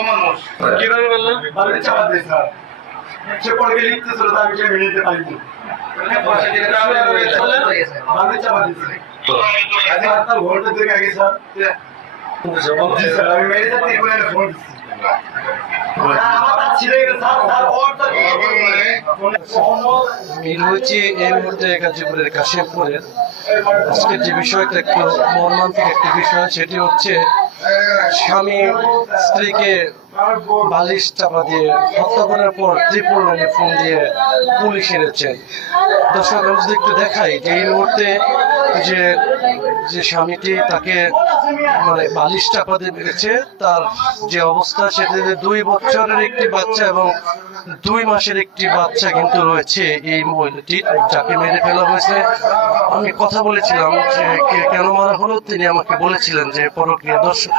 অমানুষ কিভাবে বললেন? বাড়ির চাপা দিয়ে স্যার সে পরে গিয়ে লিখতেছিল তা আমি মেনে নিতে পারিনি বাড়ির চাপা দিয়েছে তার ভোল্টেজ থেকে আগে স্যার জি স্যার আমি মেরে যাতে এগুলো ফোন দিচ্ছি মিল হয়েছে এই মুহূর্তে গাজীপুরের কাশিমপুরের। আজকের যে বিষয়টা একটু মর্মান্তিক একটি বিষয়, সেটি হচ্ছে স্বামী স্ত্রীকে বালিশ চাপা দিয়ে হত্যা করার পর ত্রিপুল লাইনে ফোন দিয়ে পুলিশ এনেছেন। দর্শক আমি যদি একটু দেখাই যে এই মুহূর্তে যে যে স্বামীটি তাকে মানে বালিশ চাপা দিয়ে মেরেছে, তার যে অবস্থা সেটাতে 2 বছরের একটি বাচ্চা এবং 2 মাসের একটি বাচ্চা কিন্তু রয়েছে এই মহিলাটি যাকে মেরে ফেলা হয়েছে। আমি কথা বলেছিলাম যে কেন মারা হলো, তিনি আমাকে বলেছিলেন যে পরকীয়া। দর্শক